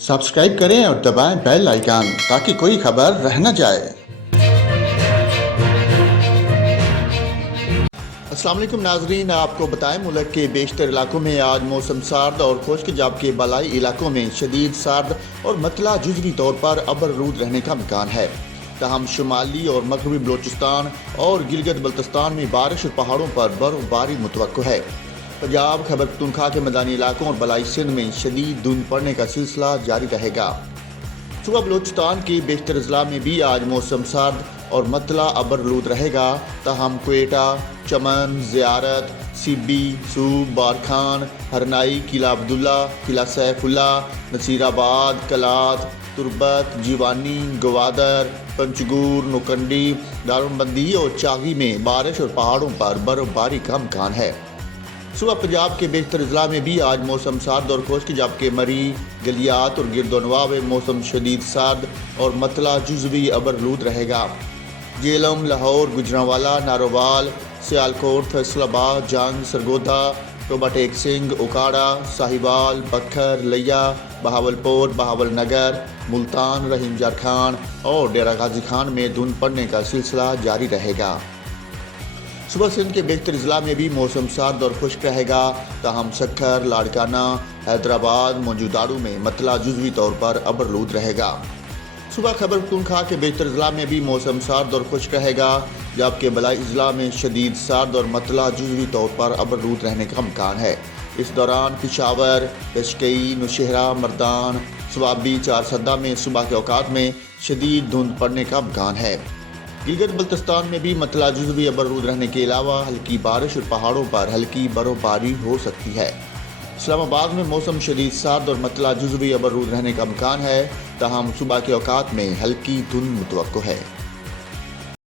Subscribe करें और दबाएं बेल आइकन ताकि कोई खबर रह न जाए। अस्सलाम वालेकुम नाजरीन, आपको बताएं मुल्क के बेशतर इलाकों में आज मौसम सर्द और खुश्क, जबकि बलाई इलाकों में शदीद सर्द और मतला जुजवी तौर पर अबररूद रहने का इम्कान है। तहम शुमाली और मगरबी बलोचिस्तान और गिलगित बल्तिस्तान में बारिश और पहाड़ों पर बर्फबारी मुतवक्को है। पंजाब, खैबर पख्तूनख्वा के मैदानी इलाकों और बलाई सिंध में शदीद धुंध पड़ने का सिलसिला जारी रहेगा। सुबह बलोचिस्तान के बेशतर अजला में भी आज मौसम सर्द और मतला अबरलूद रहेगा। तहम क्वेटा, चमन, ज़ियारत, सिब्बी, सूब, बारखान, हरनाई, किला अब्दुल्ला, किला सैफुल्ला, नसीराबाद, कलात, तुरबत, जीवानी, गवादर, पंचगूर, नुकंडी, दारुमबंदी और चागी में बारिश और पहाड़ों पर बर्फबारी का इम्कान है। सुबह पंजाब के बेशतर अजला में भी आज मौसम सर्द और खुश्क, जबकि मरी, गलियात और गिरदोनवा में मौसम शदीद सर्द और मतला जुजवी अबरलूद रहेगा। जेलम, लाहौर, गुजरांवाला, नारोवाल, सियालकोट, फैसलाबाद, जंग, सरगोधा, टोबा टेक सिंह, उकाड़ा, साहिवाल, बखर, लिया, बहावलपुर, बहावलनगर, मुल्तान, रहीम जारखान और डेरा गाजी खान में धुंध पड़ने का सिलसिला जारी रहेगा। सुबह सिंध के बेशतर अजला में भी मौसम सर्द और खुश्क रहेगा। तहम सक्खर, लाड़काना, हैदराबाद, मौजूदारू में मतला जुजवी तौर पर अबरलूद रहेगा। सुबह खैबर पख्तूनख्वा के बेशतर अजला में भी मौसम सर्द और खुश्क रहेगा, जबकि बलाई अजला में शदीद सर्द और मतला जुजवी तौर पर अबरलूद रहने का इम्कान है। इस दौरान पिशावर, पेशकई, नौशहरा, मर्दान, स्वाबी, चारसदा में सुबह के औकात में शदीद धुंध पड़ने का इम्कान है। गिलगित बल्तिस्तान में भी मतला जुजवी अबरलूद रहने के अलावा हल्की बारिश और पहाड़ों पर हल्की बर्फबारी हो सकती है। इस्लामाबाद में मौसम शदीद सर्द और मतला जुजवी अबरलूद रहने का इम्कान है। तहम सुबह के औकात में हल्की धुंध मुतवक्को है।